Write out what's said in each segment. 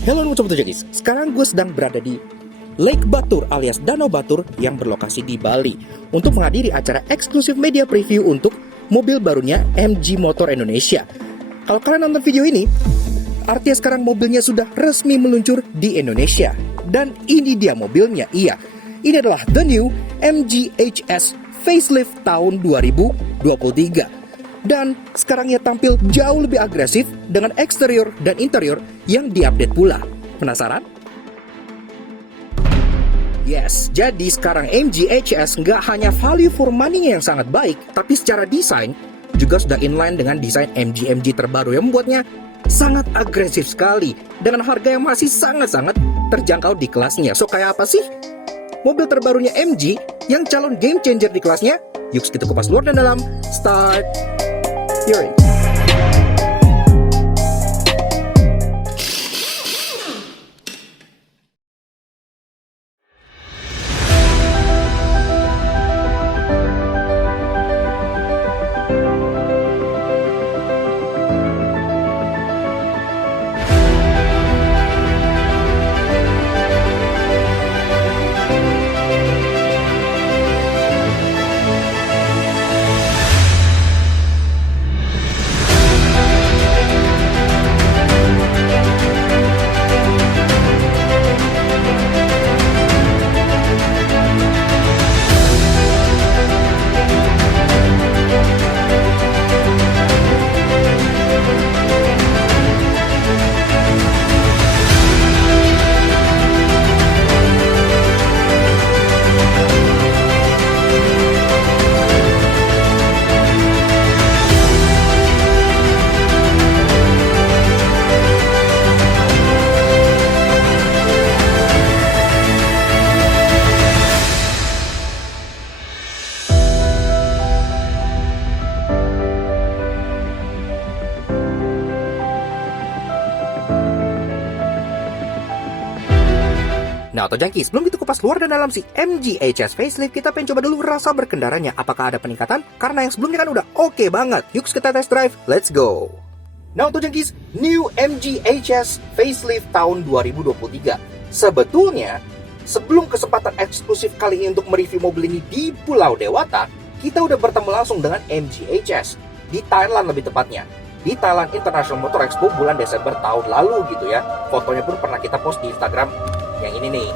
Halo Sobat Tojagis, sekarang gue sedang berada di Lake Batur alias Danau Batur yang berlokasi di Bali untuk menghadiri acara eksklusif media preview untuk mobil barunya MG Motor Indonesia. Kalau kalian nonton video ini, artinya sekarang mobilnya sudah resmi meluncur di Indonesia. Dan ini dia mobilnya, iya. Ini adalah the new MG HS facelift tahun 2023. Dan sekarang ia tampil jauh lebih agresif dengan eksterior dan interior yang diupdate pula. Penasaran? Yes, jadi sekarang MG HS nggak hanya value for money-nya yang sangat baik, tapi secara desain juga sudah inline dengan desain MG terbaru yang membuatnya sangat agresif sekali dengan harga yang masih sangat-sangat terjangkau di kelasnya. So kayak apa sih mobil terbarunya MG yang calon game changer di kelasnya? Yuk kita kupas luar dan dalam. Start hearing. Nah, Tojangki, sebelum kita kupas luar dan dalam si MG HS facelift, kita pengen coba dulu rasa berkendaranya. Apakah ada peningkatan? Karena yang sebelumnya kan udah oke banget. Yuk kita test drive, let's go! Nah, Tojangki, new MG HS facelift tahun 2023. Sebetulnya, sebelum kesempatan eksklusif kali ini untuk mereview mobil ini di Pulau Dewata, kita udah bertemu langsung dengan MG HS di Thailand lebih tepatnya. Di Thailand International Motor Expo bulan Desember tahun lalu gitu ya. Fotonya pun pernah kita post di Instagram yang ini nih.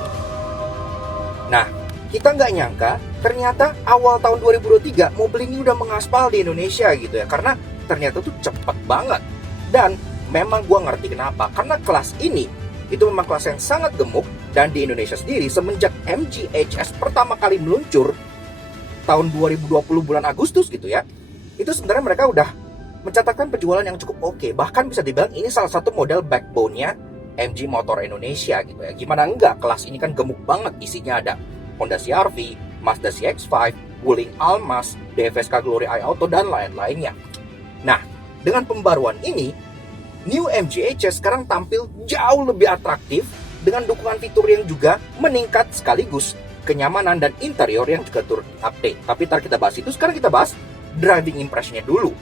Nah, kita nggak nyangka ternyata awal tahun 2023 mobil ini udah mengaspal di Indonesia gitu ya. Karena ternyata tuh cepet banget. Dan memang gua ngerti kenapa. Karena kelas ini itu memang kelas yang sangat gemuk. Dan di Indonesia sendiri semenjak MG HS pertama kali meluncur tahun 2020 bulan Agustus gitu ya, itu sebenarnya mereka udah mencatatkan penjualan yang cukup oke. Bahkan bisa dibilang ini salah satu model backbone-nya MG Motor Indonesia gitu ya. Gimana enggak, kelas ini kan gemuk banget. Isinya ada Honda CR-V, Mazda CX-5, Wuling Almas, DFSK Glory iAuto, dan lain-lainnya. Nah, dengan pembaruan ini, new MG HS sekarang tampil jauh lebih atraktif dengan dukungan fitur yang juga meningkat sekaligus kenyamanan dan interior yang juga turut update. Tapi ntar kita bahas itu. Sekarang kita bahas driving impression-nya dulu.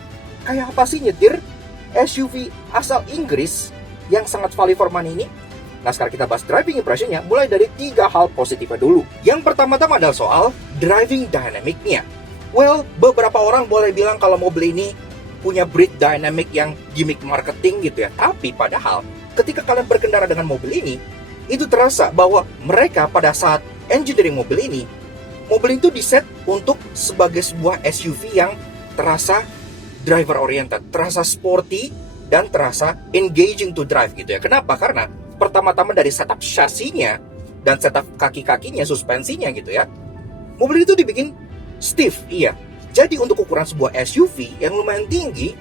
Kayak apa sih nyetir SUV asal Inggris yang sangat value for money ini? Nah, sekarang kita bahas driving impression-nya mulai dari 3 hal positifnya dulu. Yang pertama-tama adalah soal driving dynamic-nya. Well, beberapa orang boleh bilang kalau mobil ini punya breed dynamic yang gimmick marketing gitu ya. Tapi padahal ketika kalian berkendara dengan mobil ini, itu terasa bahwa mereka pada saat engineering mobil itu diset untuk sebagai sebuah SUV yang terasa driver oriented, terasa sporty, dan terasa engaging to drive gitu ya. Kenapa? Karena pertama-tama dari setup chassis-nya dan setup kaki-kakinya, suspensinya gitu ya, mobil itu dibikin stiff, iya. Jadi untuk ukuran sebuah SUV yang lumayan tinggi,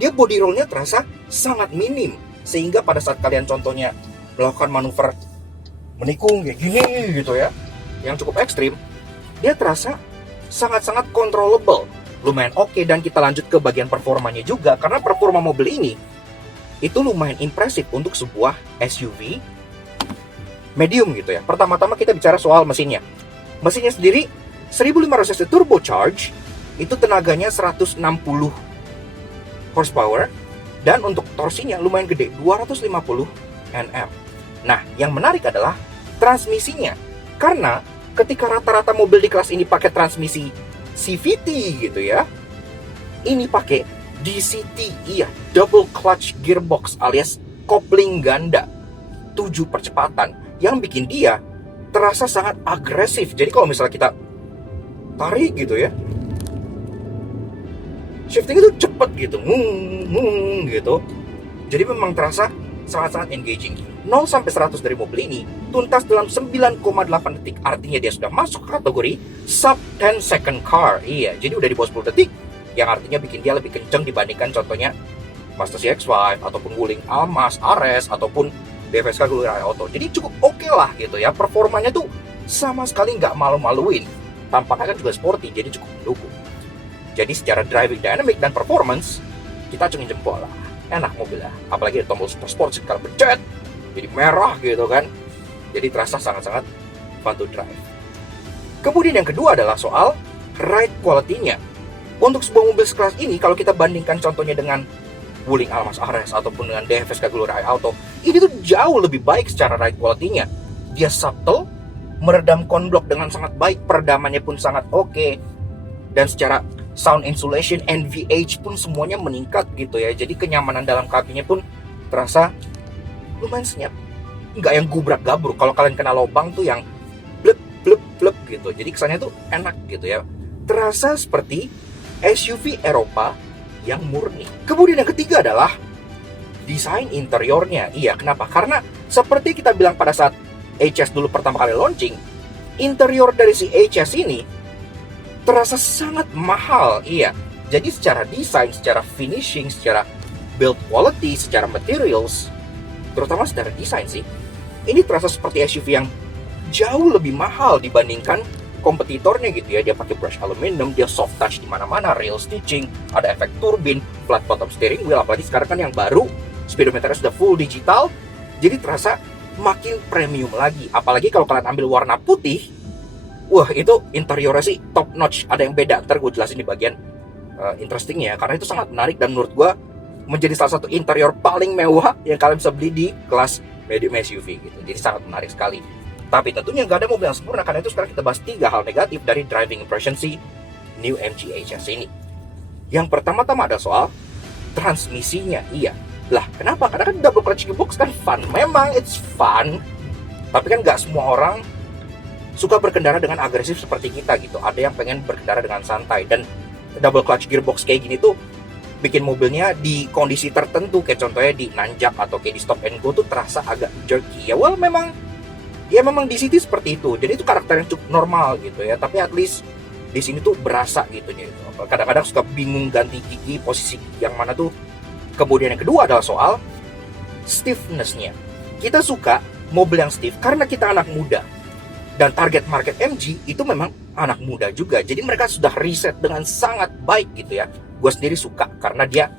dia body roll-nya terasa sangat minim. Sehingga pada saat kalian contohnya melakukan manuver menikung kayak gini gitu ya, yang cukup ekstrim, dia terasa sangat-sangat controllable, lumayan oke. Dan kita lanjut ke bagian performanya juga, karena performa mobil ini itu lumayan impresif untuk sebuah SUV medium gitu ya. Pertama-tama kita bicara soal mesinnya. Mesinnya sendiri 1500 cc turbocharge, itu tenaganya 160 horsepower, dan untuk torsinya lumayan gede, 250 Nm. Nah, yang menarik adalah transmisinya. Karena ketika rata-rata mobil di kelas ini pakai transmisi CVT gitu ya, ini pakai DCT, iya, double clutch gearbox alias kopling ganda 7 percepatan yang bikin dia terasa sangat agresif. Jadi kalau misalnya kita tarik gitu ya, shifting itu cepet gitu, gitu. Jadi memang terasa sangat-sangat engaging. 0 sampai 100 dari mobil ini tuntas dalam 9,8 detik. Artinya dia sudah masuk kategori sub 10 second car. Iya, jadi udah di bawah 10 detik, yang artinya bikin dia lebih kenceng dibandingkan contohnya Mazda CX-5 ataupun Wuling Almas, Ares ataupun DFSK Glory Auto. Jadi cukup oke lah gitu ya. Performanya tuh sama sekali nggak malu-maluin. Tampaknya kan juga sporty, jadi cukup mendukung. Jadi secara driving dynamic dan performance, kita acungin jempol lah. Enak mobilnya, apalagi ada tombol super sport sekali pencet jadi merah gitu kan. Jadi terasa sangat-sangat fun to drive. Kemudian yang kedua adalah soal ride quality-nya. Untuk sebuah mobil sekelas ini, kalau kita bandingkan contohnya dengan Wuling Almas Ares ataupun dengan DFSK Glory Auto, ini tuh jauh lebih baik secara ride quality-nya. Dia subtle, meredam konblok dengan sangat baik, peredamannya pun sangat oke, dan secara sound insulation, NVH pun semuanya meningkat gitu ya. Jadi kenyamanan dalam kabinnya pun terasa lumayan senyap, nggak yang gubrak-gabruk. Kalau kalian kena lubang tuh yang blep blep blep gitu. Jadi kesannya tuh enak gitu ya. Terasa seperti SUV Eropa yang murni. Kemudian yang ketiga adalah desain interiornya. Iya, kenapa? Karena seperti kita bilang pada saat HS dulu pertama kali launching, interior dari si HS ini terasa sangat mahal. Iya, jadi secara desain, secara finishing, secara build quality, secara materials, terutama secara desain sih, ini terasa seperti SUV yang jauh lebih mahal dibandingkan kompetitornya gitu ya. Dia pakai brush aluminium, dia soft touch di mana-mana, rail stitching, ada efek turbin, flat bottom steering wheel, apalagi sekarang kan yang baru speedometernya sudah full digital, jadi terasa makin premium lagi. Apalagi kalau kalian ambil warna putih, wah itu interiornya sih top notch. Ada yang beda, ntar gue jelasin di bagian interestingnya, karena itu sangat menarik dan menurut gue menjadi salah satu interior paling mewah yang kalian bisa beli di kelas medium SUV gitu. Jadi sangat menarik sekali. Tapi tentunya nggak ada mobil yang sempurna, karena itu sekarang kita bahas 3 hal negatif dari driving impression si New MG HS ini. Yang pertama-tama ada soal transmisinya. Iya, lah kenapa? Karena kan double clutch gearbox kan fun. Memang it's fun, tapi kan nggak semua orang suka berkendara dengan agresif seperti kita gitu. Ada yang pengen berkendara dengan santai, dan double clutch gearbox kayak gini tuh bikin mobilnya di kondisi tertentu, kayak contohnya di nanjak atau kayak di stop and go tuh terasa agak jerky. Ya well, memang di sini seperti itu. Jadi itu karakter yang cukup normal gitu ya. Tapi at least di sini tuh berasa gitu ya. Kadang-kadang suka bingung ganti gigi, posisi gigi yang mana tuh. Kemudian yang kedua adalah soal stiffness-nya. Kita suka mobil yang stiff karena kita anak muda. Dan target market MG itu memang anak muda juga. Jadi mereka sudah riset dengan sangat baik gitu ya. Gue sendiri suka karena dia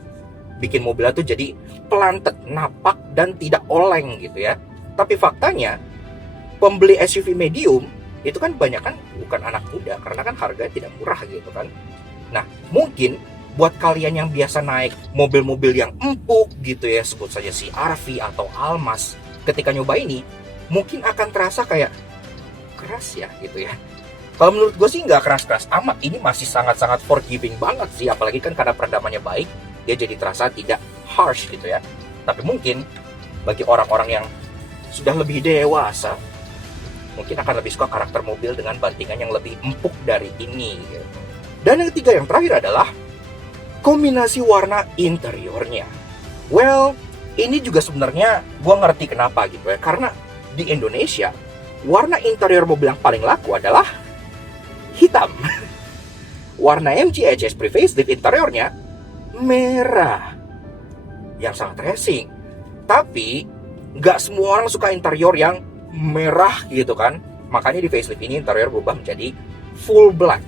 bikin mobilnya tuh jadi planted, napak, dan tidak oleng gitu ya. Tapi faktanya pembeli SUV medium itu kan banyak kan bukan anak muda, karena kan harganya tidak murah gitu kan. Nah mungkin buat kalian yang biasa naik mobil-mobil yang empuk gitu ya, sebut saja si RV atau Almas, ketika nyoba ini mungkin akan terasa kayak keras ya gitu ya. Kalau menurut gue sih nggak keras-keras amat, ini masih sangat-sangat forgiving banget sih, apalagi kan karena peredamannya baik, dia jadi terasa tidak harsh gitu ya. Tapi mungkin bagi orang-orang yang sudah lebih dewasa, mungkin akan lebih suka karakter mobil dengan bantingan yang lebih empuk dari ini gitu. Dan yang ketiga, yang terakhir adalah kombinasi warna interiornya. Well, ini juga sebenarnya gue ngerti kenapa gitu ya, karena di Indonesia warna interior mobil yang paling laku adalah hitam. Warna MG HS pre-facelift interiornya merah, yang sangat racing. Tapi nggak semua orang suka interior yang merah gitu kan. Makanya di facelift ini interior berubah menjadi full black,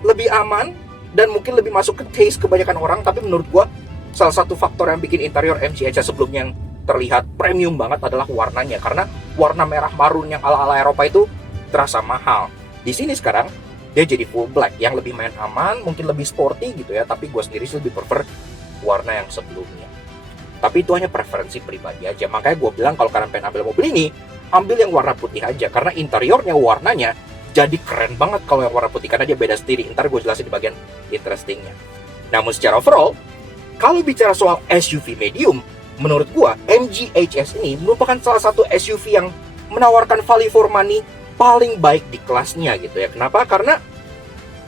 lebih aman dan mungkin lebih masuk ke taste kebanyakan orang. Tapi menurut gua salah satu faktor yang bikin interior MG HS sebelumnya yang terlihat premium banget adalah warnanya, karena warna merah marun yang ala-ala Eropa itu terasa mahal. Di sini sekarang dia jadi full black yang lebih main aman, mungkin lebih sporty gitu ya. Tapi gue sendiri sih lebih prefer warna yang sebelumnya. Tapi itu hanya preferensi pribadi aja. Makanya gue bilang kalau kalian pengen ambil mobil ini, ambil yang warna putih aja. Karena interiornya, warnanya jadi keren banget kalau yang warna putih. Karena dia beda sendiri. Ntar gue jelasin di bagian interestingnya. Namun secara overall, kalau bicara soal SUV medium, menurut gue MG HS ini merupakan salah satu SUV yang menawarkan value for money paling baik di kelasnya gitu ya. Kenapa? Karena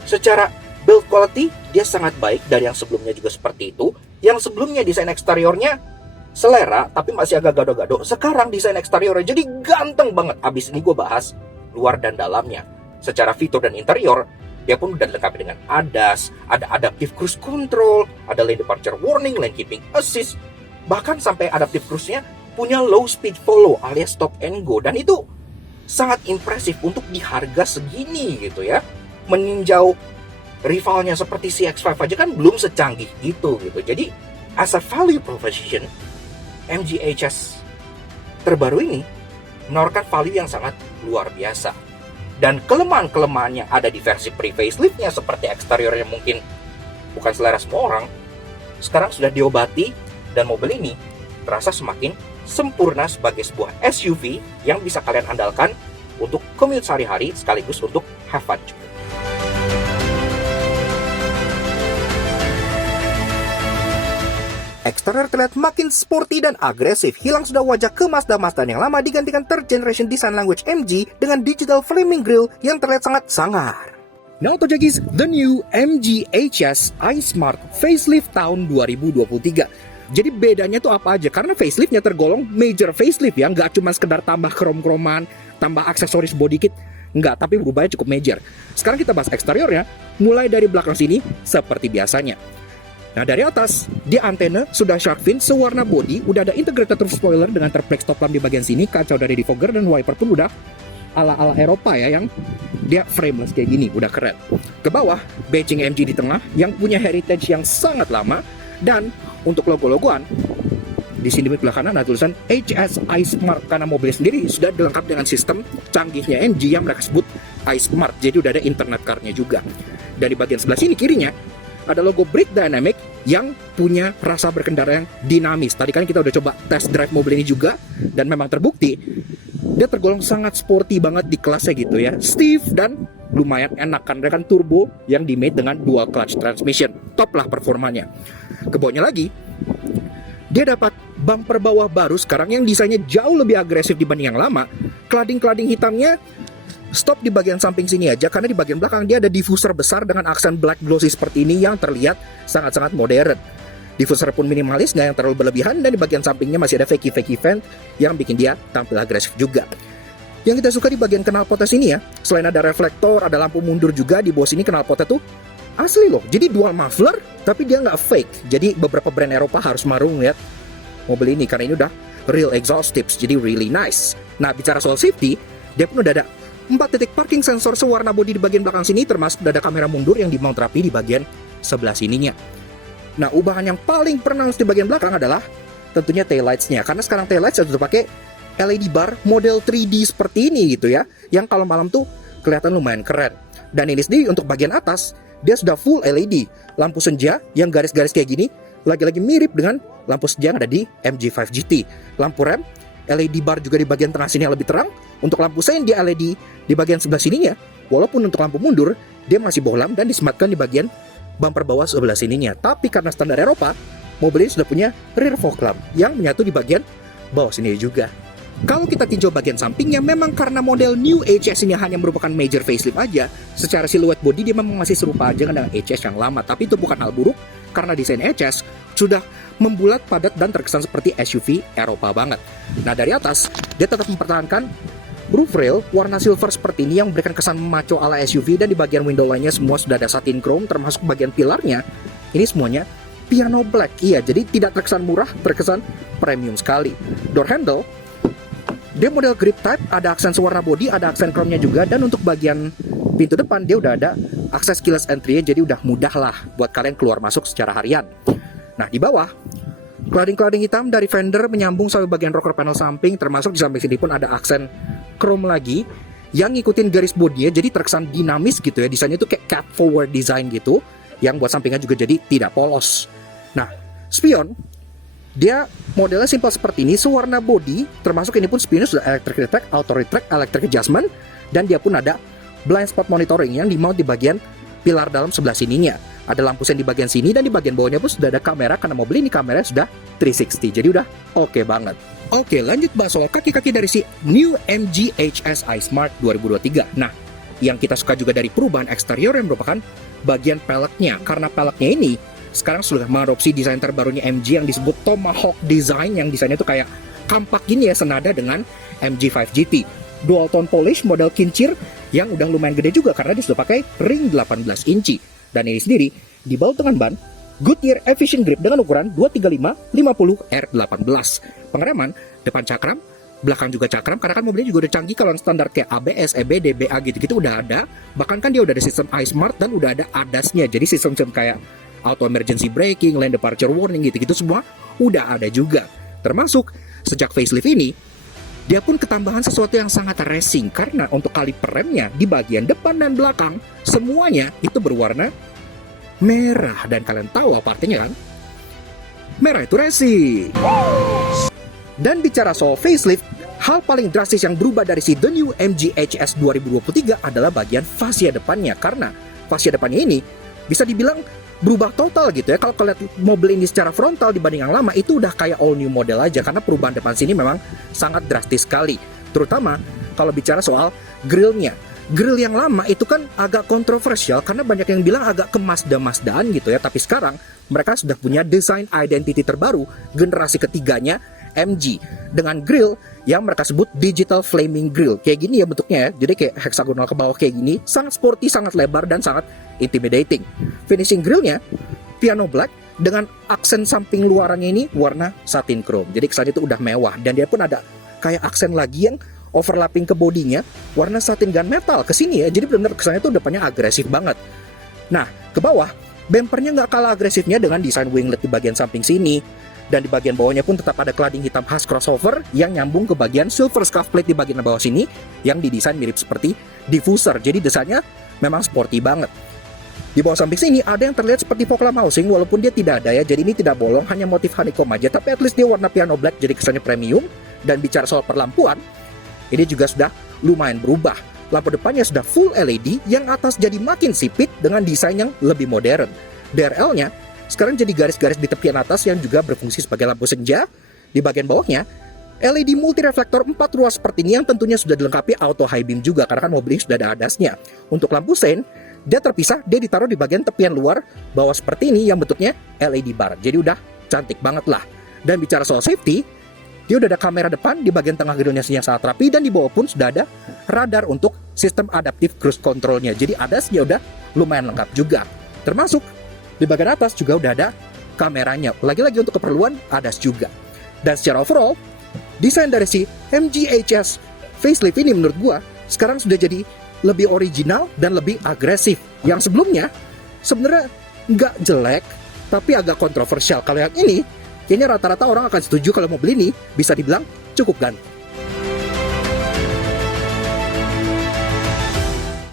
secara build quality dia sangat baik dari yang sebelumnya juga seperti itu. Yang sebelumnya desain eksteriornya selera tapi masih agak gado-gado. Sekarang desain eksteriornya jadi ganteng banget. Abis ini gue bahas luar dan dalamnya. Secara fitur dan interior, dia pun udah dilengkapi dengan ADAS, ada adaptive cruise control, ada lane departure warning, lane keeping assist, bahkan sampai adaptive cruise-nya punya low speed follow alias stop and go. Dan itu sangat impresif untuk di harga segini gitu ya. Meninjau rivalnya seperti CX-5 aja kan belum secanggih gitu. Jadi as a value proposition, MG HS terbaru ini menawarkan value yang sangat luar biasa. Dan kelemahan-kelemahannya ada di versi pre-facelift-nya, seperti eksteriornya mungkin bukan selera semua orang, sekarang sudah diobati dan mobil ini terasa semakin sempurna sebagai sebuah SUV yang bisa kalian andalkan untuk commute sehari-hari sekaligus untuk have fun juga. Eksterior terlihat makin sporty dan agresif. Hilang sudah wajah ke Mazda yang lama, digantikan third generation design language MG dengan digital flaming grille yang terlihat sangat sangar. Now to jagis, the new MG HS iSmart facelift tahun 2023. Jadi bedanya tuh apa aja? Karena faceliftnya tergolong major facelift ya, nggak cuma sekedar tambah krom-kroman, tambah aksesoris body kit. Enggak, tapi berubahnya cukup major. Sekarang kita bahas eksteriornya, mulai dari belakang sini seperti biasanya. Nah dari atas, di antena sudah shark fin sewarna body, udah ada integrated roof spoiler dengan triplex top lamp di bagian sini, kacau dari defogger dan wiper pun udah ala-ala Eropa ya, yang dia frameless kayak gini, udah keren. Ke bawah, badging MG di tengah yang punya heritage yang sangat lama, dan untuk logo-logoan, di sini di belah kanan ada tulisan HS iSmart karena mobil sendiri sudah dilengkapi dengan sistem canggihnya MG yang mereka sebut iSmart, jadi udah ada internet car-nya juga. Dan di bagian sebelah sini kirinya, ada logo Brake Dynamic yang punya rasa berkendara yang dinamis. Tadi kan kita udah coba test drive mobil ini juga, dan memang terbukti dia tergolong sangat sporty banget di kelasnya gitu ya. Stiff dan lumayan enak karena kan turbo yang di-made dengan dual clutch transmission. Top lah performanya. Ke bawahnya lagi, dia dapat bumper bawah baru sekarang yang desainnya jauh lebih agresif dibanding yang lama. Cladding-cladding hitamnya stop di bagian samping sini aja, karena di bagian belakang dia ada diffuser besar dengan aksen black glossy seperti ini yang terlihat sangat-sangat modern. Diffuser pun minimalis, nggak yang terlalu berlebihan, dan di bagian sampingnya masih ada fakey vent yang bikin dia tampil agresif juga. Yang kita suka di bagian knalpotnya sini ya, selain ada reflektor, ada lampu mundur juga, di bawah sini knalpotnya tuh asli loh. Jadi dual muffler, tapi dia nggak fake. Jadi beberapa brand Eropa harus marung lihat mobil ini, karena ini udah real exhaust tips, jadi really nice. Nah bicara soal safety, dia pun udah ada 4 titik parking sensor sewarna bodi di bagian belakang sini, termasuk ada kamera mundur yang dimount rapi di bagian sebelah sininya. Nah, ubahan yang paling pronounced di bagian belakang adalah tentunya taillights-nya, karena sekarang taillights sudah pakai LED bar model 3D seperti ini gitu ya, yang kalau malam tuh kelihatan lumayan keren. Dan ini sendiri untuk bagian atas, dia sudah full LED, lampu senja yang garis-garis kayak gini, lagi-lagi mirip dengan lampu senja yang ada di MG5 GT. Lampu rem, LED bar juga di bagian tengah sini yang lebih terang. Untuk lampu sein di LED di bagian sebelah sininya, walaupun untuk lampu mundur dia masih bohlam dan disematkan di bagian bumper bawah sebelah sininya. Tapi karena standar Eropa, mobil ini sudah punya rear fog lamp yang menyatu di bagian bawah sini juga. Kalau kita tinjau bagian sampingnya, memang karena model New HS ini hanya merupakan major facelift aja, secara siluet body dia memang masih serupa aja dengan HS yang lama. Tapi itu bukan hal buruk, karena desain HS sudah membulat, padat, dan terkesan seperti SUV Eropa banget. Nah dari atas, dia tetap mempertahankan roof rail warna silver seperti ini yang memberikan kesan maco ala SUV, dan di bagian window lainnya semua sudah ada satin chrome, termasuk bagian pilarnya. Ini semuanya piano black, iya, jadi tidak terkesan murah, terkesan premium sekali. Door handle, dia model grip type, ada aksen sewarna body, ada aksen chrome-nya juga, dan untuk bagian pintu depan dia udah ada akses keyless entry, jadi udah mudah lah buat kalian keluar masuk secara harian. Nah di bawah, cladding hitam dari fender menyambung sampai bagian rocker panel samping, termasuk di samping sini pun ada aksen chrome lagi yang ngikutin garis bodinya, jadi terkesan dinamis gitu ya. Desainnya tuh kayak cat forward design gitu, yang buat sampingnya juga jadi tidak polos. Nah, spion dia Modelnya simpel seperti ini, sewarna body, termasuk ini pun spionnya sudah electric retract, auto retract, electric adjustment, dan dia pun ada blind spot monitoring yang di-mount di bagian pilar dalam sebelah sininya. Ada lampu sen di bagian sini, dan di bagian bawahnya pun sudah ada kamera, karena mobil ini kameranya sudah 360, jadi udah oke banget. Oke, lanjut bahas soal kaki-kaki dari si New MG HS iSmart 2023. Nah, yang kita suka juga dari perubahan eksterior yang merupakan bagian peleknya, karena peleknya ini sekarang sudah mengadopsi desain terbarunya MG yang disebut Tomahawk Design, yang desainnya itu kayak kampak gini ya, senada dengan MG5 GT. Dual tone polish model kincir yang udah lumayan gede juga karena dia sudah pakai ring 18 inci. Dan ini sendiri dibalut dengan ban Goodyear Efficient Grip dengan ukuran 235/50R18. Pengereman depan cakram, belakang juga cakram, karena kan mobilnya juga udah canggih kalau standar kayak ABS, EBD, BA gitu-gitu udah ada. Bahkan kan dia udah ada sistem iSmart dan udah ada ADAS-nya. Jadi sistem-sistem kayak auto emergency braking, lane departure warning gitu-gitu semua udah ada juga. Termasuk sejak facelift ini, dia pun ketambahan sesuatu yang sangat racing, karena untuk kaliper remnya di bagian depan dan belakang semuanya itu berwarna merah. Dan kalian tahu apa artinya kan? Merah itu racing. Dan bicara soal facelift, hal paling drastis yang berubah dari si The New MG HS 2023 adalah bagian fascia depannya, karena fascia depannya ini bisa dibilang berubah total gitu ya. Kalau lihat mobil ini secara frontal dibanding yang lama, itu udah kayak all new model aja, karena perubahan depan sini memang sangat drastis sekali. Terutama kalau bicara soal grillnya. Grill yang lama itu kan agak kontroversial karena banyak yang bilang agak ke Mazda-Mazdaan gitu ya. Tapi sekarang mereka sudah punya desain identity terbaru generasi ketiganya MG dengan grill yang mereka sebut digital flaming grill. Kayak gini ya bentuknya ya. Jadi kayak heksagonal ke bawah kayak gini, sangat sporty, sangat lebar dan sangat intimidating. Finishing grillnya piano black dengan aksen samping luarannya ini warna satin chrome. Jadi kesannya itu udah mewah, dan dia pun ada kayak aksen lagi yang overlapping ke bodinya warna satin gunmetal ke sini ya. Jadi benar-benar kesannya itu depannya agresif banget. Nah, ke bawah bumpernya nggak kalah agresifnya dengan desain winglet di bagian samping sini. Dan di bagian bawahnya pun tetap ada cladding hitam khas crossover yang nyambung ke bagian silver scuff plate di bagian bawah sini yang didesain mirip seperti diffuser. Jadi desainnya memang sporty banget. Di bawah samping sini ada yang terlihat seperti fog lamp housing, walaupun dia tidak ada ya. Jadi ini tidak bolong, hanya motif honeycomb aja, tapi at least dia warna piano black jadi kesannya premium. Dan bicara soal perlampuan, ini juga sudah lumayan berubah. Lampu depannya sudah full LED, yang atas jadi makin sipit dengan desain yang lebih modern. DRL-nya sekarang jadi garis-garis di tepian atas yang juga berfungsi sebagai lampu senja. Di bagian bawahnya LED multi reflektor 4 ruas seperti ini yang tentunya sudah dilengkapi auto high beam juga, karena kan mobil ini sudah ada ADAS-nya. Untuk lampu sein, dia terpisah, dia ditaruh di bagian tepian luar bawah seperti ini yang bentuknya LED bar. Jadi udah cantik banget lah. Dan bicara soal safety, dia udah ada kamera depan di bagian tengah grillnya yang sangat rapi, dan di bawah pun sudah ada radar untuk sistem adaptive cruise control-nya. Jadi ADAS-nya udah lumayan lengkap juga. Termasuk di bagian atas juga udah ada kameranya. Lagi-lagi untuk keperluan ADAS juga. Dan secara overall, desain dari si MG HS facelift ini menurut gua sekarang sudah jadi lebih original dan lebih agresif. Yang sebelumnya sebenarnya nggak jelek, tapi agak kontroversial. Kalau yang ini, kayaknya rata-rata orang akan setuju kalau mobil ini bisa dibilang cukup ganteng.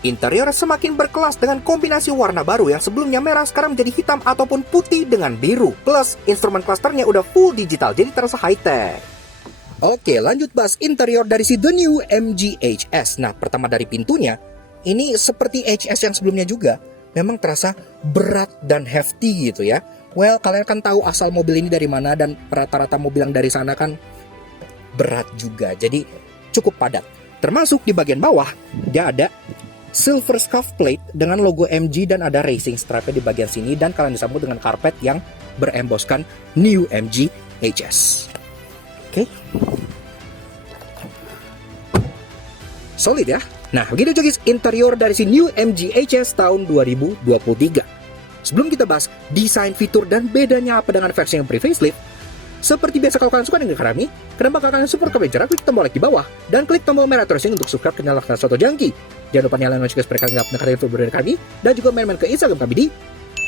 Interior semakin berkelas dengan kombinasi warna baru yang sebelumnya merah sekarang menjadi hitam ataupun putih dengan biru. Plus, instrumen clusternya udah full digital, jadi terasa high-tech. Oke, lanjut bahas interior dari si The New MG HS. Nah, pertama dari pintunya, ini seperti HS yang sebelumnya juga, memang terasa berat dan hefty gitu ya. Well, kalian kan tahu asal mobil ini dari mana, dan rata-rata mobil yang dari sana kan berat juga, jadi cukup padat. Termasuk di bagian bawah, dia ada silver scuff plate dengan logo MG dan ada racing stripe di bagian sini, dan kalian disambut dengan karpet yang beremboskan New MG HS. Oke. Solid ya. Nah, begitu guys interior dari si New MG HS tahun 2023. Sebelum kita bahas desain, fitur, dan bedanya apa dengan versi yang pre-facelift, seperti biasa kalau kalian suka dengan kami, kenapa kalian support kami? Cara klik tombol like di bawah dan klik tombol merah terusnya untuk subscribe ke channel Laknat Soto Jangki. Jangan lupa nyalain notifikasi supaya kalian nggak pernah info dari kami, dan juga main-main ke Instagram kami di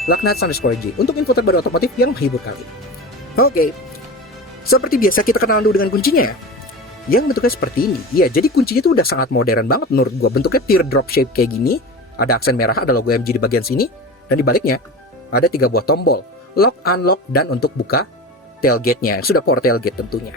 Laknat_J untuk info terbaru otomotif yang menghibur kalian. Oke, seperti biasa kita kenalan dulu dengan kuncinya ya, yang bentuknya seperti ini. Iya, jadi kuncinya itu udah sangat modern banget menurut gua. Bentuknya teardrop shape kayak gini, ada aksen merah, ada logo MG di bagian sini, dan di baliknya ada 3 buah tombol, lock, unlock, dan untuk buka tailgate-nya, sudah power tailgate tentunya.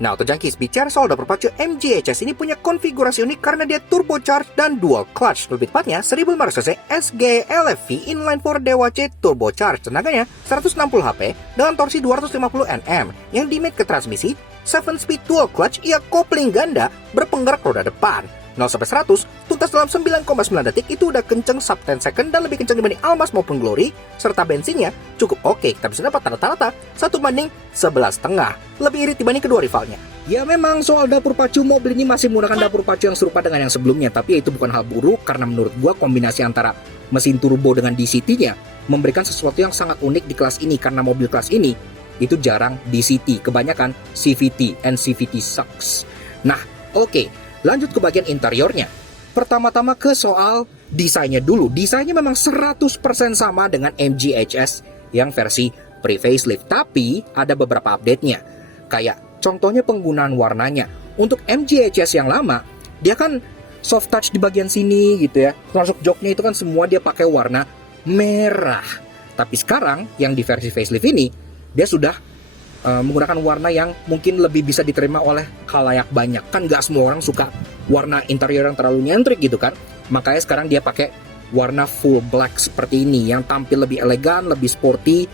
Nah, Autojunkies, bicara soal dapur pacu, MG HS ini punya konfigurasi unik karena dia turbocharged dan dual clutch. Lebih tepatnya, 1500cc SG LFV Inline 4 Dewa C turbocharged. Tenaganya 160 HP dengan torsi 250 Nm yang dimate ke transmisi, 7-speed dual clutch, kopling ganda berpenggerak roda depan. 0-100 tuntas dalam 9,9 detik, itu udah kenceng sub 10 second dan lebih kenceng dibanding Almas maupun Glory, serta bensinnya cukup oke, kita bisa dapat rata-rata 1:11,5, lebih irit dibanding kedua rivalnya. Ya memang soal dapur pacu, mobil ini masih menggunakan dapur pacu yang serupa dengan yang sebelumnya, tapi itu bukan hal buruk karena menurut gua kombinasi antara mesin turbo dengan DCT-nya memberikan sesuatu yang sangat unik di kelas ini, karena mobil kelas ini itu jarang DCT, kebanyakan CVT, and CVT sucks. Nah, oke. Lanjut ke bagian interiornya. Pertama-tama ke soal desainnya dulu. Desainnya memang 100% sama dengan MG HS yang versi pre-facelift, tapi ada beberapa update-nya. Kayak contohnya penggunaan warnanya. Untuk MG HS yang lama, dia kan soft touch di bagian sini gitu ya. Termasuk joknya itu kan semua dia pakai warna merah. Tapi sekarang yang di versi facelift ini, dia sudah menggunakan warna yang mungkin lebih bisa diterima oleh khalayak banyak. Kan gak semua orang suka warna interior yang terlalu nyentrik gitu kan. Makanya sekarang dia pakai warna full black seperti ini yang tampil lebih elegan, lebih sporty,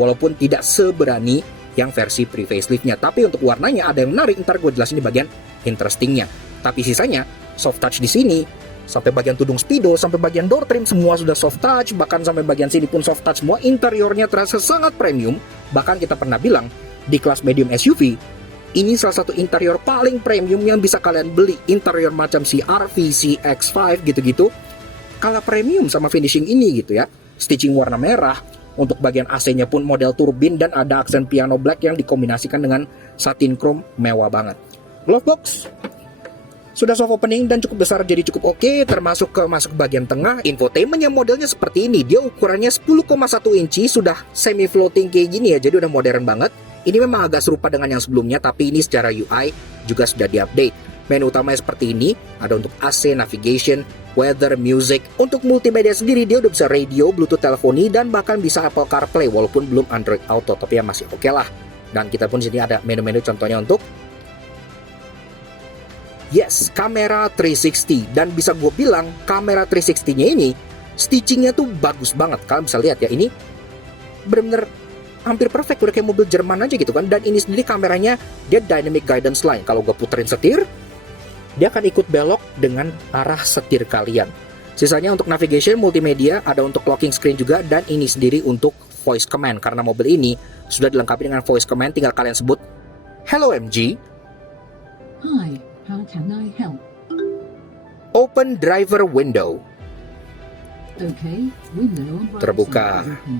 walaupun tidak seberani yang versi pre-faceliftnya. Tapi untuk warnanya ada yang menarik, ntar gue jelasin di bagian interestingnya. Tapi sisanya soft touch di sini, sampai bagian tudung spidol, sampai bagian door trim semua sudah soft touch, bahkan sampai bagian sini pun soft touch semua. Interiornya terasa sangat premium. Bahkan kita pernah bilang di kelas medium SUV, ini salah satu interior paling premium yang bisa kalian beli. Interior macam CR-V, CX-5 gitu-gitu kalah premium sama finishing ini gitu ya. Stitching warna merah, untuk bagian AC-nya pun model turbin dan ada aksen piano black yang dikombinasikan dengan satin chrome, mewah banget. Glove box sudah soft opening dan cukup besar, jadi cukup oke. Termasuk ke masuk bagian tengah, infotainmentnya modelnya seperti ini. Dia ukurannya 10,1 inci, sudah semi floating kayak gini ya, jadi udah modern banget. Ini memang agak serupa dengan yang sebelumnya, tapi ini secara UI juga sudah diupdate. Menu utamanya seperti ini, ada untuk AC, navigation, weather, music. Untuk multimedia sendiri dia udah bisa radio, Bluetooth teleponi, dan bahkan bisa Apple CarPlay, walaupun belum Android Auto, tapi ya masih oke lah. Dan kita pun di sini ada menu-menu contohnya untuk kamera 360. Dan bisa gue bilang kamera 360-nya ini stitchingnya tuh bagus banget. Kalian bisa lihat ya, ini bener-bener hampir perfect, udah kayak mobil Jerman aja gitu kan. Dan ini sendiri kameranya dia dynamic guidance line. Kalau gue puterin setir, dia akan ikut belok dengan arah setir kalian. Sisanya untuk navigation, multimedia, ada untuk locking screen juga. Dan ini sendiri untuk voice command, karena mobil ini sudah dilengkapi dengan voice command. Tinggal kalian sebut "Hello MG", Hi, how can I help? "Open driver window", Okay, window on right terbuka. side open.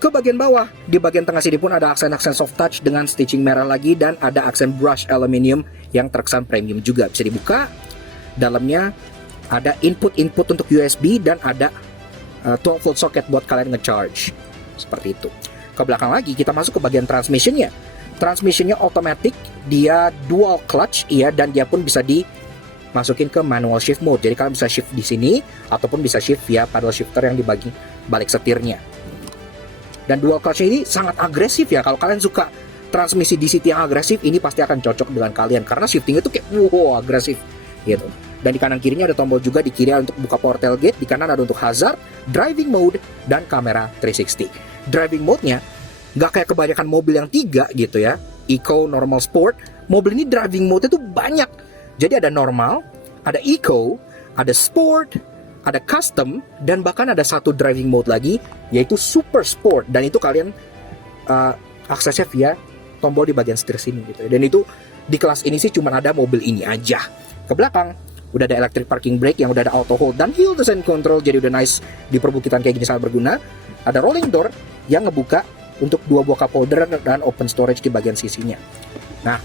Ke bagian bawah, di bagian tengah sini pun ada aksen-aksen soft touch dengan stitching merah lagi, dan ada aksen brush aluminium yang terkesan premium juga. Bisa dibuka, dalamnya ada input untuk USB dan ada 12 volt socket buat kalian ngecharge. Seperti itu. Ke belakang lagi, kita masuk ke bagian transmissionnya. Transmissionnya automatic, dia dual clutch, dan dia pun bisa dimasukin ke manual shift mode. Jadi kalian bisa shift di sini, ataupun bisa shift via paddle shifter yang dibagi balik setirnya. Dan dual clutch ini sangat agresif ya. Kalau kalian suka transmisi DCT yang agresif, ini pasti akan cocok dengan kalian, karena shiftingnya tuh kayak agresif gitu. Dan di kanan kirinya ada tombol juga, di kiri untuk buka power tailgate, di kanan ada untuk hazard, driving mode, dan kamera 360. Driving mode-nya nggak kayak kebanyakan mobil yang 3 gitu ya, Eco, Normal, Sport. Mobil ini driving mode-nya tuh banyak. Jadi ada normal, ada Eco, ada Sport, ada custom, dan bahkan ada satu driving mode lagi, yaitu super sport. Dan itu kalian aksesnya via tombol di bagian setir sini gitu. Dan itu di kelas ini sih cuma ada mobil ini aja. Ke belakang udah ada electric parking brake yang udah ada auto hold dan hill descent control, jadi udah nice di perbukitan kayak gini, sangat berguna. Ada rolling door yang ngebuka untuk 2 buah cup holder dan open storage di bagian sisinya. Nah,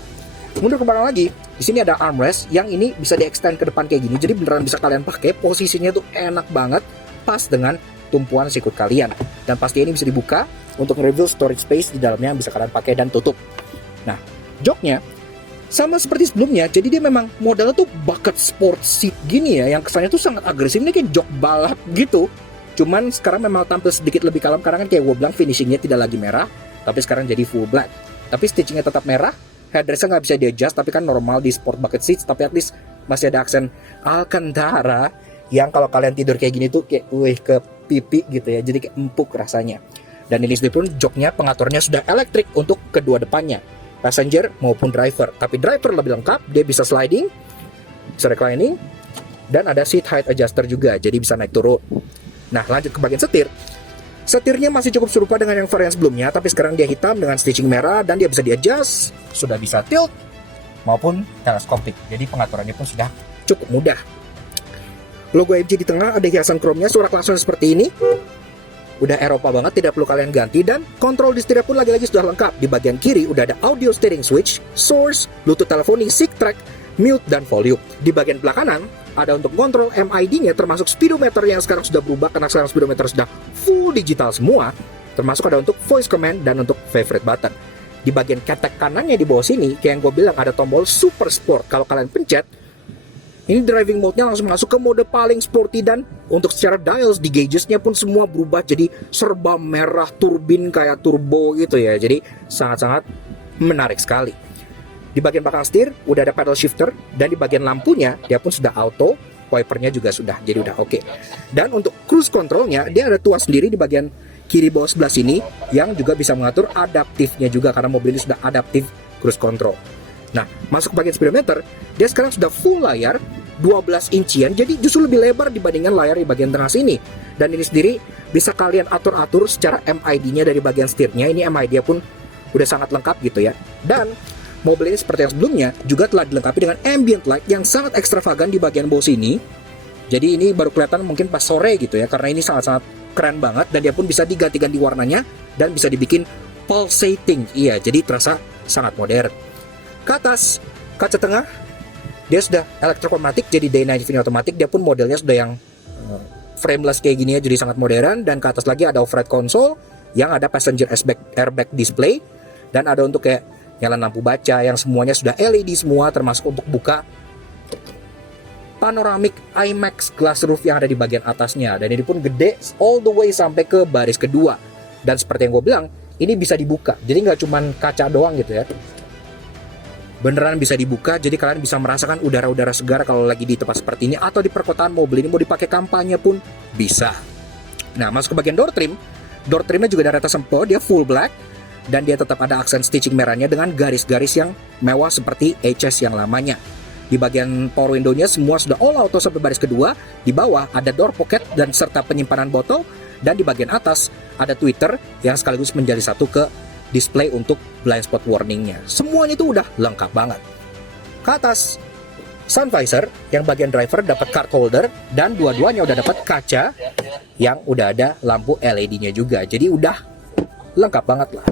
mundur ke belakang lagi, di sini ada armrest yang ini bisa di-extend ke depan kayak gini, jadi beneran bisa kalian pakai. Posisinya tuh enak banget, pas dengan tumpuan sikut kalian. Dan pasti ini bisa dibuka untuk reveal storage space di dalamnya yang bisa kalian pakai dan tutup. Nah, joknya sama seperti sebelumnya, jadi dia memang modelnya tuh bucket sport seat gini ya, yang kesannya tuh sangat agresif. Ini kayak jok balap gitu. Cuman sekarang memang tampil sedikit lebih kalem, karena kan kayak gue bilang finishingnya tidak lagi merah, tapi sekarang jadi full black. Tapi stitchingnya tetap merah, headrestnya nggak bisa di adjust, tapi kan normal di sport bucket seats, tapi at least masih ada aksen Alcantara yang kalau kalian tidur kayak gini tuh kayak ke pipi gitu ya, jadi kayak empuk rasanya. Dan ini sendiri pun joknya pengaturnya sudah elektrik untuk kedua depannya, passenger maupun driver. Tapi driver lebih lengkap, dia bisa sliding, bisa reclining, dan ada seat height adjuster juga, jadi bisa naik turun. Nah, lanjut ke bagian setir. Setirnya masih cukup serupa dengan yang varian sebelumnya, tapi sekarang dia hitam dengan stitching merah dan dia bisa di-adjust, sudah bisa tilt maupun teleskopik. Jadi pengaturannya pun sudah cukup mudah. Logo MG di tengah, ada hiasan chrome-nya, suara klaksonnya seperti ini. Udah Eropa banget, tidak perlu kalian ganti. Dan kontrol di setirnya pun lagi-lagi sudah lengkap. Di bagian kiri udah ada audio steering switch, source, bluetooth teleponi, SIG track, mute, dan volume. Di bagian belakang ada untuk kontrol MID-nya, termasuk speedometer yang sekarang sudah berubah karena sekarang speedometer sudah full digital semua. Termasuk ada untuk voice command dan untuk favorite button. Di bagian ketek kanannya di bawah sini, kayak yang gue bilang, ada tombol super sport. Kalau kalian pencet, ini driving mode-nya langsung masuk ke mode paling sporty, dan untuk secara dials di gauges-nya pun semua berubah jadi serba merah turbin kayak turbo gitu ya. Jadi sangat-sangat menarik sekali. Di bagian belakang setir udah ada pedal shifter, dan di bagian lampunya dia pun sudah auto, wipernya juga sudah, jadi udah oke. Dan untuk cruise controlnya dia ada tuas sendiri di bagian kiri bawah sebelah sini yang juga bisa mengatur adaptifnya juga, karena mobil ini sudah adaptif cruise control. Nah, masuk ke bagian speedometer, dia sekarang sudah full layar 12 incian, jadi justru lebih lebar dibandingkan layar di bagian tengah sini. Dan ini sendiri bisa kalian atur-atur secara MID-nya dari bagian setirnya. Ini MID-nya pun udah sangat lengkap gitu ya. Dan mobil ini seperti yang sebelumnya juga telah dilengkapi dengan ambient light yang sangat ekstravagan di bagian bawah sini. Jadi ini baru kelihatan mungkin pas sore gitu ya, karena ini sangat-sangat keren banget. Dan dia pun bisa diganti-ganti warnanya dan bisa dibikin pulsating. Iya, jadi terasa sangat modern. Ke atas, kaca tengah, dia sudah electrochromatic, jadi day night viewing automatic. Dia pun modelnya sudah yang frameless kayak gini ya, jadi sangat modern. Dan ke atas lagi ada overhead console yang ada passenger airbag display, dan ada untuk kayak nyala lampu baca yang semuanya sudah LED semua, termasuk untuk buka panoramic IMAX glass roof yang ada di bagian atasnya. Dan ini pun gede all the way sampai ke baris kedua. Dan seperti yang gue bilang, ini bisa dibuka, jadi nggak cuman kaca doang gitu ya, beneran bisa dibuka. Jadi kalian bisa merasakan udara-udara segar kalau lagi di tempat seperti ini, atau di perkotaan mobil ini mau dipakai kampanye pun bisa. Nah, masuk ke bagian door trim. Door trimnya juga dari atas sampai dia full black, dan dia tetap ada aksen stitching merahnya dengan garis-garis yang mewah seperti HS yang lamanya. Di bagian power window-nya semua sudah all auto sampai baris kedua. Di bawah ada door pocket dan serta penyimpanan botol, dan di bagian atas ada tweeter yang sekaligus menjadi satu ke display untuk blind spot warningnya. Semuanya itu udah lengkap banget. Ke atas, sun visor yang bagian driver dapat card holder, dan dua-duanya udah dapat kaca yang udah ada lampu LED-nya juga. Jadi udah lengkap banget lah.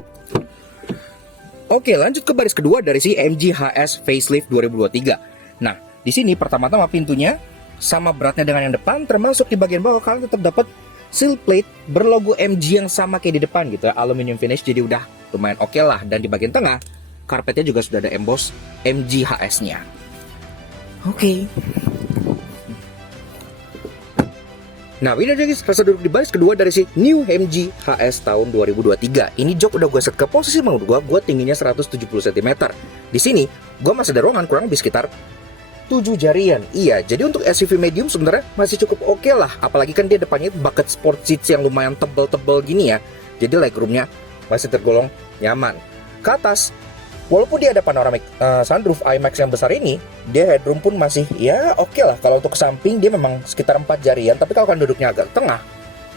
Oke, lanjut ke baris kedua dari si MG HS Facelift 2023. Nah, di sini pertama-tama pintunya sama beratnya dengan yang depan, termasuk di bagian bawah kalian tetap dapat seal plate berlogo MG yang sama kayak di depan gitu ya, aluminium finish, jadi udah lumayan oke lah. Dan di bagian tengah, karpetnya juga sudah ada emboss MG HS-nya. Oke. Nah, ini dia guys, rasa duduk di baris kedua dari si New MG HS tahun 2023. Ini jok udah gue set ke posisi menurut gue tingginya 170 cm. Di sini, gue masih ada ruangan kurang lebih sekitar 7 jarian. Iya, jadi untuk SUV medium sebenarnya masih cukup oke lah. Apalagi kan dia depannya bucket sport seats yang lumayan tebel-tebel gini ya. Jadi legroomnya masih tergolong nyaman. Ke atas, walaupun dia ada panoramic sunroof IMAX yang besar ini, dia headroom pun masih ya oke lah. Kalau untuk ke samping dia memang sekitar 4 jarian, tapi kalau kalian duduknya agak tengah,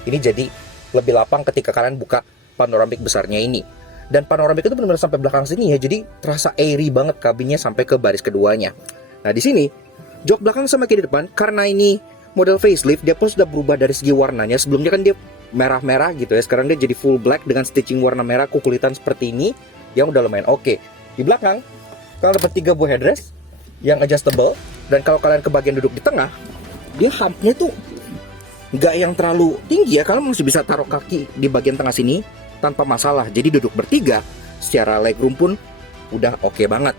ini jadi lebih lapang ketika kalian buka panoramic besarnya ini. Dan panoramic itu benar-benar sampai belakang sini ya, jadi terasa airy banget kabinnya sampai ke baris keduanya. Nah, di sini jok belakang sama kayak di depan, karena ini model facelift, dia pun sudah berubah dari segi warnanya. Sebelumnya kan dia merah-merah gitu ya, sekarang dia jadi full black dengan stitching warna merah kukulitan seperti ini yang udah lumayan oke. Di belakang kalian dapat 3 buah headrest yang adjustable, dan kalau kalian ke bagian duduk di tengah, dia humpnya tuh nggak yang terlalu tinggi ya, kalian masih bisa taruh kaki di bagian tengah sini tanpa masalah. Jadi duduk bertiga, secara legroom pun udah oke banget,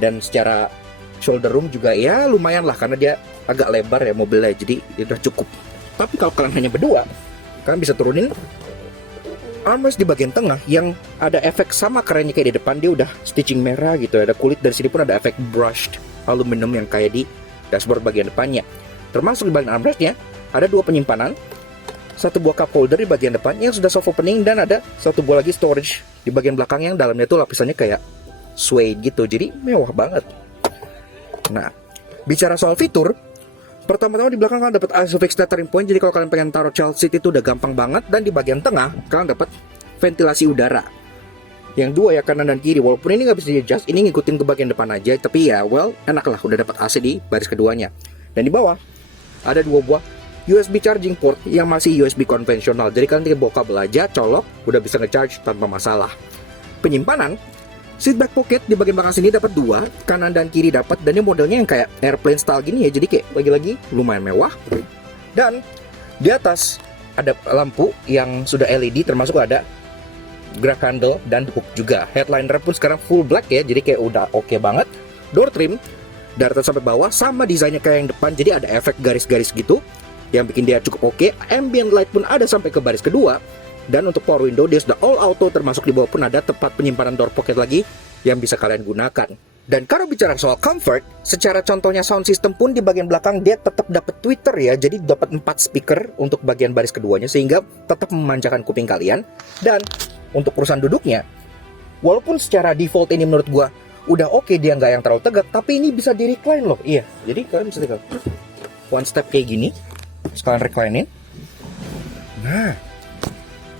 dan secara shoulder room juga ya lumayan lah, karena dia agak lebar ya mobilnya, jadi udah cukup. Tapi kalau kalian hanya berdua, kalian bisa turunin armrest di bagian tengah yang ada efek sama kerennya kayak di depan, dia udah stitching merah gitu, ada kulit dari sini pun ada efek brushed aluminium yang kayak di dashboard bagian depannya. Termasuk di bagian armrestnya ada 2 penyimpanan, 1 buah cup holder di bagian depan yang sudah soft opening, dan ada 1 buah lagi storage di bagian belakang yang dalamnya tuh lapisannya kayak suede gitu, jadi mewah banget. Nah, bicara soal fitur, pertama-tama di belakang kalian dapat ISOFIX tethering point, jadi kalau kalian pengen taruh child seat itu udah gampang banget. Dan di bagian tengah kalian dapat ventilasi udara yang 2 ya, kanan dan kiri. Walaupun ini nggak bisa di adjust, ini ngikutin ke bagian depan aja, tapi ya well, enak lah, udah dapat AC di baris keduanya. Dan di bawah ada 2 buah USB charging port yang masih USB konvensional, jadi kalian tinggal bawa kabel aja, colok, udah bisa nge-charge tanpa masalah. Penyimpanan seat back pocket di bagian belakang sini dapat 2, kanan dan kiri dapat, dan ini modelnya yang kayak airplane style gini ya, jadi kayak lagi-lagi lumayan mewah. Dan di atas ada lampu yang sudah LED, termasuk ada grab handle dan hook juga. Headliner pun sekarang full black ya, jadi kayak udah oke banget. Door trim dari atas sampai bawah sama desainnya kayak yang depan, jadi ada efek garis-garis gitu yang bikin dia cukup oke. Ambient light pun ada sampai ke baris kedua. Dan untuk power window dia sudah all auto, termasuk di bawah pun ada tempat penyimpanan door pocket lagi yang bisa kalian gunakan. Dan kalau bicara soal comfort, secara contohnya sound system pun di bagian belakang dia tetap dapat tweeter ya, jadi dapat 4 speaker untuk bagian baris keduanya sehingga tetap memanjakan kuping kalian. Dan untuk urusan duduknya, walaupun secara default ini menurut gua udah oke, dia nggak yang terlalu tegak, tapi ini bisa di recline loh. Iya, jadi kalian bisa tinggal one step kayak gini, sekalian reclinein. Nah,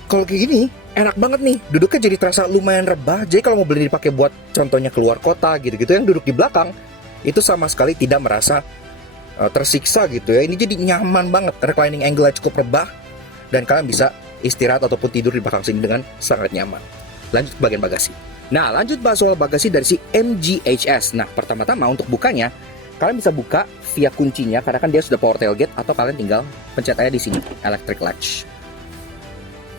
kalau kayak gini, enak banget nih. Duduknya jadi terasa lumayan rebah. Jadi kalau mau beli dipakai buat contohnya keluar kota gitu-gitu, yang duduk di belakang itu sama sekali tidak merasa tersiksa gitu ya. Ini jadi nyaman banget. Reclining angle-nya cukup rebah, dan kalian bisa istirahat ataupun tidur di belakang sini dengan sangat nyaman. Lanjut ke bagian bagasi. Nah, lanjut bahas soal bagasi dari si MGHS. Nah, pertama-tama untuk bukanya, kalian bisa buka via kuncinya karena kan dia sudah power tailgate, atau kalian tinggal pencet aja di sini, electric latch.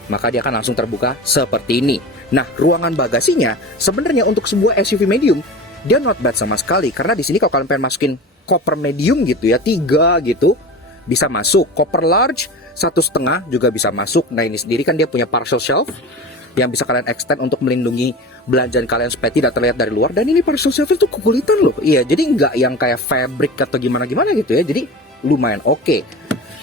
Maka dia akan langsung terbuka seperti ini. Nah, ruangan bagasinya sebenarnya untuk sebuah SUV medium dia not bad sama sekali, karena di sini kalau kalian pengen masukin koper medium gitu ya, 3 gitu bisa masuk. Koper large 1,5 juga bisa masuk. Nah, ini sendiri kan dia punya partial shelf yang bisa kalian extend untuk melindungi belanjaan kalian supaya tidak terlihat dari luar. Dan ini partial shelf itu kukulitan loh. Iya, jadi nggak yang kayak fabric atau gimana-gimana gitu ya. Jadi lumayan oke.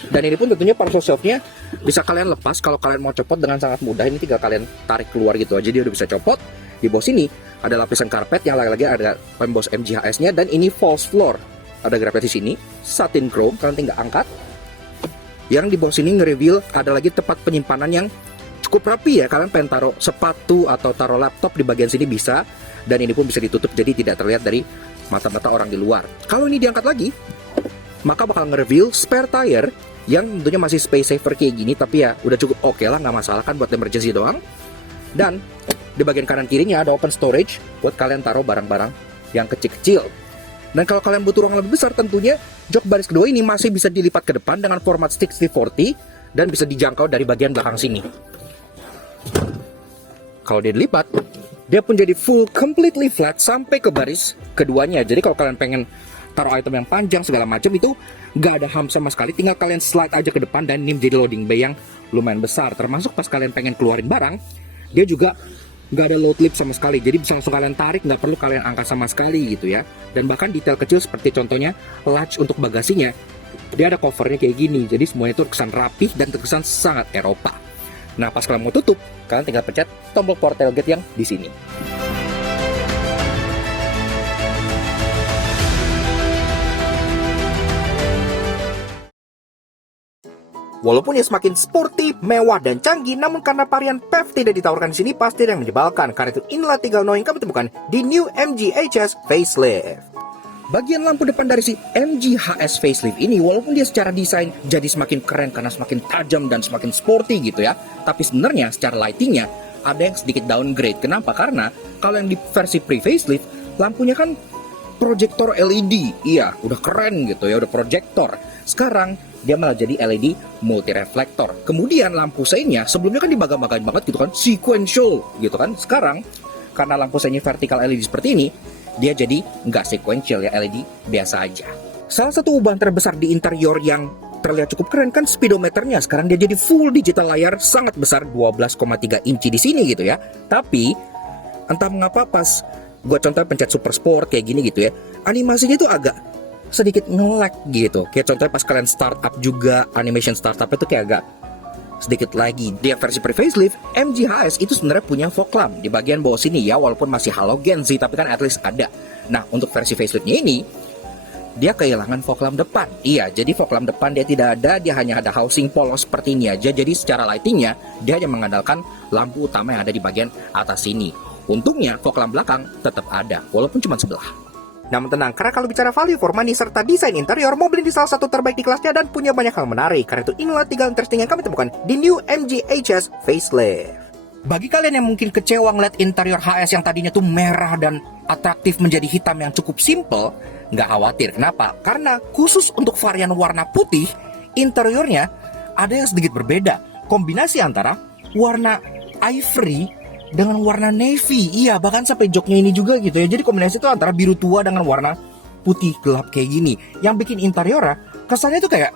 Dan ini pun tentunya partial shelf-nya bisa kalian lepas kalau kalian mau copot dengan sangat mudah. Ini tinggal kalian tarik keluar gitu aja, dia udah bisa copot. Di bawah sini ada lapisan karpet yang lagi-lagi ada emboss MGHS-nya, dan ini false floor. Ada grafit di sini, satin chrome, kalian tinggal angkat. Yang di bawah sini nge-reveal ada lagi tempat penyimpanan yang cukup rapi ya. Kalian pengen taruh sepatu atau taruh laptop di bagian sini bisa, dan ini pun bisa ditutup jadi tidak terlihat dari mata-mata orang di luar. Kalau ini diangkat lagi, maka bakal nge-reveal spare tire yang tentunya masih space saver kayak gini, tapi ya udah cukup oke lah, nggak masalah kan buat emergency doang. Dan di bagian kanan kirinya ada open storage buat kalian taruh barang-barang yang kecil-kecil. Dan kalau kalian butuh ruang lebih besar, tentunya jok baris kedua ini masih bisa dilipat ke depan dengan format 60/40 dan bisa dijangkau dari bagian belakang sini. Kalau dia dilipat, dia pun jadi full completely flat sampai ke baris keduanya. Jadi kalau kalian pengen taruh item yang panjang segala macam itu nggak ada hump sama sekali, tinggal kalian slide aja ke depan dan ini menjadi loading bay yang lumayan besar. Termasuk pas kalian pengen keluarin barang, dia juga nggak ada load lip sama sekali, jadi bisa langsung kalian tarik, nggak perlu kalian angkat sama sekali gitu ya. Dan bahkan detail kecil seperti contohnya latch untuk bagasinya, dia ada covernya kayak gini, jadi semuanya itu terkesan rapih dan terkesan sangat Eropa. Nah, pas kalian mau tutup, kalian tinggal pencet tombol power tailgate yang di sini. Walaupun ia semakin sporty, mewah, dan canggih, namun karena varian PHEV tidak ditawarkan di sini, pasti ada yang menyebalkan. Karena itu inilah 3 hal yang kami temukan di New MGHS Facelift. Bagian lampu depan dari si MGHS Facelift ini, walaupun dia secara desain jadi semakin keren karena semakin tajam dan semakin sporty gitu ya, tapi sebenarnya secara lightingnya ada yang sedikit downgrade. Kenapa? Karena kalau yang di versi pre-facelift, lampunya kan proyektor LED. Iya, udah keren gitu ya, udah proyektor. Sekarang dia malah jadi LED multi reflektor. Kemudian lampu seinnya sebelumnya kan dibangga-banggain banget gitu kan, sequential gitu kan. Sekarang karena lampu seinnya vertikal LED seperti ini, dia jadi nggak sequential ya, LED biasa aja. Salah satu perubahan terbesar di interior yang terlihat cukup keren kan speedometernya. Sekarang dia jadi full digital layar sangat besar 12,3 inci di sini gitu ya. Tapi entah mengapa pas gua contoh pencet super sport kayak gini gitu ya, animasinya itu agak sedikit nge-lag gitu. Kayak contohnya pas kalian startup juga, animation startup itu kayak agak sedikit lagi. Di versi pre-facelift, MG HS itu sebenarnya punya fog lamp di bagian bawah sini ya, walaupun masih halogen sih, tapi kan at least ada. Nah, untuk versi faceliftnya ini, dia kehilangan fog lamp depan. Iya, jadi fog lamp depan dia tidak ada, dia hanya ada housing polos seperti ini aja. Jadi secara lightingnya, dia hanya mengandalkan lampu utama yang ada di bagian atas sini. Untungnya, fog lamp belakang tetap ada, walaupun cuma sebelah. Namun tenang, karena kalau bicara value for money serta desain interior, mobil ini salah satu terbaik di kelasnya dan punya banyak hal menarik. Karena itu inilah 3 interesting yang kami temukan di New MG HS Facelift. Bagi kalian yang mungkin kecewa ngeliat interior HS yang tadinya tuh merah dan atraktif menjadi hitam yang cukup simple, nggak khawatir. Kenapa? Karena khusus untuk varian warna putih, interiornya ada yang sedikit berbeda. Kombinasi antara warna ivory dengan warna navy. Iya, bahkan sampai joknya ini juga gitu ya. Jadi kombinasi itu antara biru tua dengan warna putih gelap kayak gini. Yang bikin interiornya kesannya tuh kayak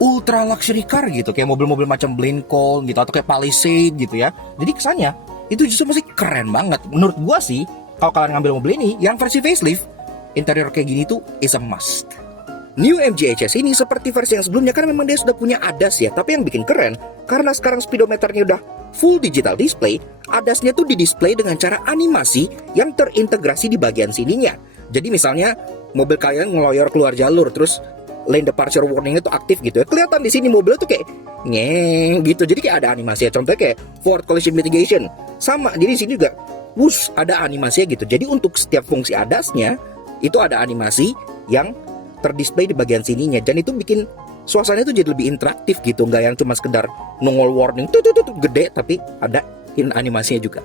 ultra luxury car gitu, kayak mobil-mobil macam Lincoln gitu atau kayak Palisade gitu ya. Jadi kesannya itu justru masih keren banget. Menurut gua sih, kalau kalian ngambil mobil ini yang versi facelift, interior kayak gini tuh is a must. New MG HS ini seperti versi yang sebelumnya kan memang dia sudah punya ADAS ya, tapi yang bikin keren karena sekarang speedometernya udah full digital display, ADAS-nya tuh di-display dengan cara animasi yang terintegrasi di bagian sininya. Jadi misalnya mobil kalian ngeloyor keluar jalur, terus lane departure warning itu aktif gitu ya, kelihatan di sini mobilnya tuh kayak ngeng gitu, jadi kayak ada animasi ya. Contohnya kayak Ford Collision Mitigation sama, jadi di sini juga wush ada animasinya gitu. Jadi untuk setiap fungsi ADAS-nya itu ada animasi yang terdisplay di bagian sininya, dan itu bikin suasana itu jadi lebih interaktif gitu, nggak yang cuma sekedar nongol warning tuh gede, tapi ada animasinya juga.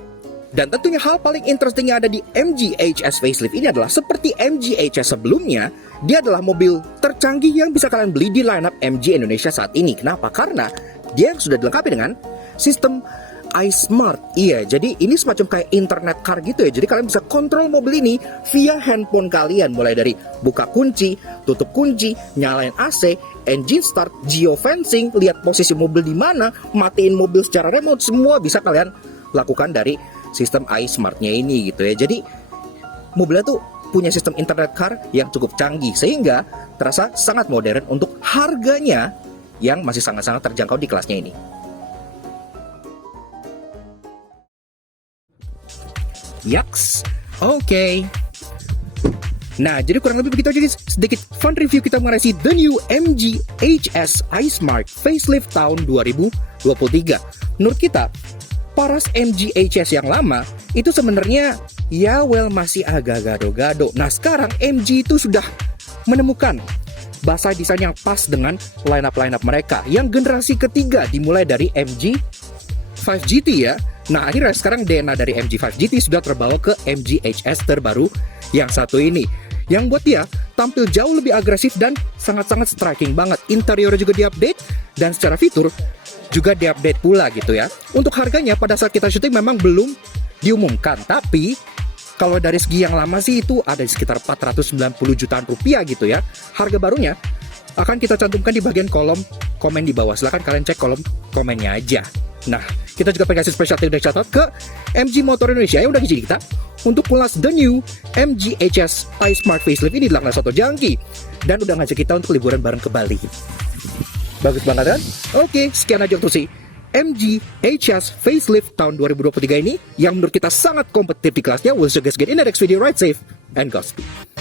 Dan tentunya hal paling interesting yang ada di MG HS Facelift ini adalah seperti MG HS sebelumnya, dia adalah mobil tercanggih yang bisa kalian beli di lineup MG Indonesia saat ini. Kenapa? Karena dia sudah dilengkapi dengan sistem iSmart. Iya, jadi ini semacam kayak internet car gitu ya. Jadi kalian bisa kontrol mobil ini via handphone kalian, mulai dari buka kunci, tutup kunci, nyalain AC, engine start, geofencing, lihat posisi mobil di mana, matiin mobil secara remote, semua bisa kalian lakukan dari sistem iSmart-nya ini gitu ya. Jadi mobilnya tuh punya sistem internet car yang cukup canggih sehingga terasa sangat modern untuk harganya yang masih sangat-sangat terjangkau di kelasnya ini. Yaks, oke. Nah, jadi kurang lebih begitu aja guys, sedikit fun review kita mengenai si The New MG HS iSmart Facelift tahun 2023. Menurut kita, paras MG HS yang lama itu sebenarnya ya masih agak gado-gado. Nah, sekarang MG itu sudah menemukan bahasa desain yang pas dengan lineup mereka yang generasi ketiga, dimulai dari MG 5 GT ya. Nah, akhirnya sekarang DNA dari MG 5 GT sudah terbawa ke MG HS terbaru yang satu ini, yang buat dia tampil jauh lebih agresif dan sangat-sangat striking banget. Interior juga diupdate dan secara fitur juga diupdate pula gitu ya. Untuk harganya pada saat kita syuting memang belum diumumkan, tapi kalau dari segi yang lama sih itu ada di sekitar 490 jutaan rupiah gitu ya. Harga barunya akan kita cantumkan di bagian kolom komen di bawah. Silahkan kalian cek kolom komennya aja. Nah, kita juga pengen kasih special thank you ke MG Motor Indonesia yang udah ngizinin kita untuk ulas The New MG HS iSmart Facelift ini dalam satu jangki, dan udah ngajak kita untuk liburan bareng ke Bali. Bagus banget kan? Oke, sekian aja untuk si MG HS Facelift tahun 2023 ini yang menurut kita sangat kompetitif di kelasnya. We'll see you guys again in the next video. Ride safe and Godspeed.